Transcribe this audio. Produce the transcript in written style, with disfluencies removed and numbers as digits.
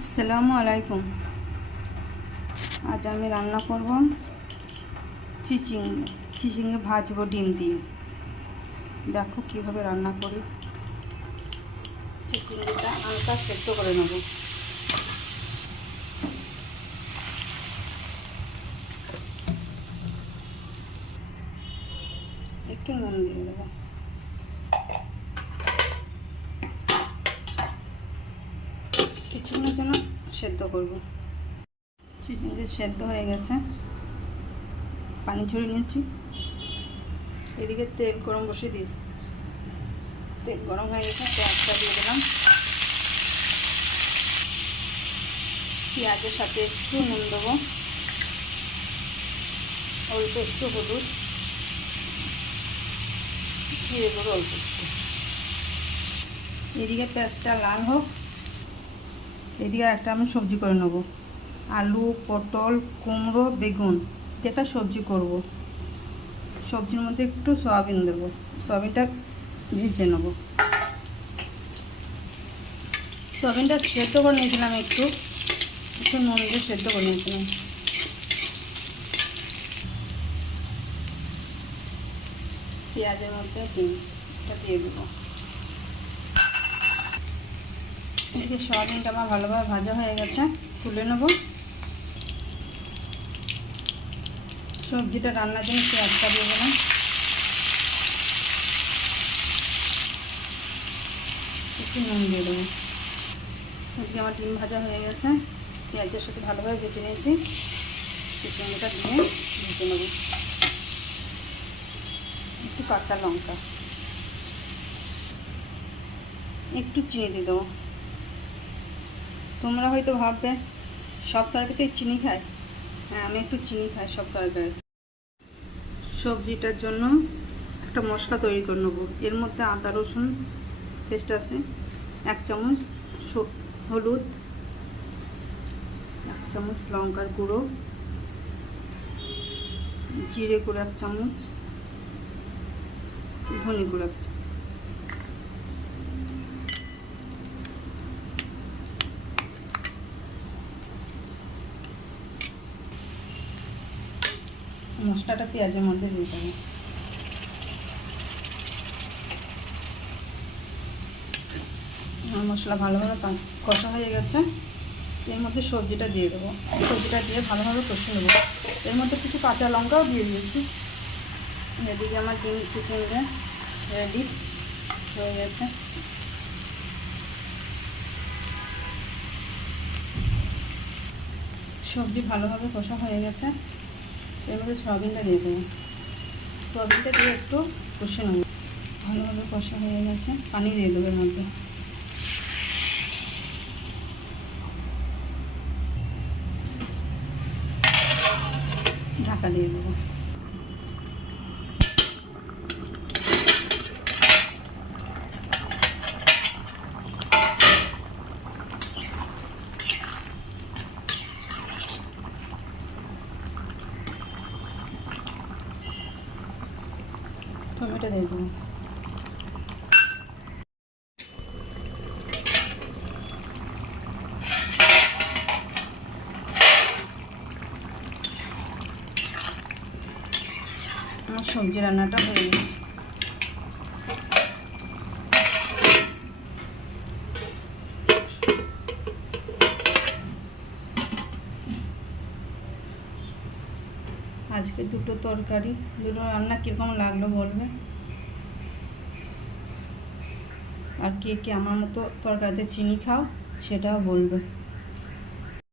আসসালামু আলাইকুম। আজ আমি রান্না করব চিচিঙ্গে ভাজবো ডিম দিয়ে। দেখো কিভাবে রান্না করি। চিচিঙ্গেটা হালকা সেদ্ধ করে নেব। একটু নুন দিয়ে দেবো। কিছুক্ষণের জন্য সেদ্ধ করব। চিচিঙ্গে সেদ্ধ হয়ে গেছে, পানি ঝরিয়ে নিয়েছি। এদিকে তেল গরম বসিয়ে দিয়েছি। তেল গরম হয়ে গেছে, পেঁয়াজটা দিয়ে দিলাম। পেঁয়াজের সাথে একটু নুন দেবো, অল্প একটু হলুদ, জিরে গুঁড়ো অল্প একটু। এদিকে পেঁয়াজটা লাল হোক, এদিকে একটা আমি সবজি করে নেব। আলু, পটল, কুমড়ো, বেগুন দিয়ে একটা সবজি করব। সবজির মধ্যে একটু সয়াবিন দেবো, সয়াবিনটা ভেজে নেব। সয়াবিনটা সেদ্ধ করে নিয়েছিলাম, একটু একটু নুন দিয়ে সেদ্ধ করে নিয়েছিলাম। পেঁয়াজের মধ্যে ডিমটা দিয়ে দেবো। এদিকে সয়াবিনটা আমার ভালোভাবে ভাজা হয়ে গেছে, তুলে নেব। সবজিটা রান্নার জন্য পেঁয়াজটা দিয়ে দিলাম। একটু নুন দিয়ে দেবো। এদিকে আমার ডিম ভাজা হয়ে গেছে, পেঁয়াজের সাথে ভালোভাবে ভেজে নিয়েছি। চিচিঙ্গাটা দিয়ে ভেজে নেব। একটু কাঁচা লঙ্কা, একটু চিনি দিয়ে দেবো। তোমরা হয়তো ভাববে সব তরকারিতে চিনি খায়। হ্যাঁ, আমি একটু চিনি খাই সব তরকারি। সবজিটার জন্য একটা মশলা তৈরি করে নেবো। এর মধ্যে আদা রসুন পেস্ট আছে 1 চামচ, হলুদ 1 চামচ, লঙ্কার গুঁড়ো, জিরে গুঁড়ো 1 চামচ, ধনে গুঁড়ো 1 চামচ। মশলাটা পেঁয়াজের মধ্যে দিয়ে দেবো। মশলা ভালোভাবে কষা হয়ে গেছে, এর মধ্যে সবজিটা দিয়ে দেবো। সবজিটা দিয়ে ভালোভাবে কষে নেবো। এর মধ্যে কিছু কাঁচা লঙ্কাও দিয়ে দিয়েছি। এদিকে আমার ডিম চিচিঙ্গা রেডি হয়ে গেছে। সবজি ভালোভাবে কষা হয়ে গেছে, এর মধ্যে সয়াবিনটা দিয়ে দেবো। সয়াবিনটা দিয়ে একটু কষে নেব। ভালোভাবে কষা হয়ে গেছে, পানি দিয়ে দেবো এর মধ্যে। ঢাকা দিয়ে দেবো। টমেটো দিয়ে দেবো। আমার সবজি রান্নাটা হয়ে গেছে। আজকে দুটো তরকারি, দুটো রান্না কীরকম লাগলো বলবে। আর কে কে আমার মতো তরকারিতে চিনি খাও সেটাও বলবে।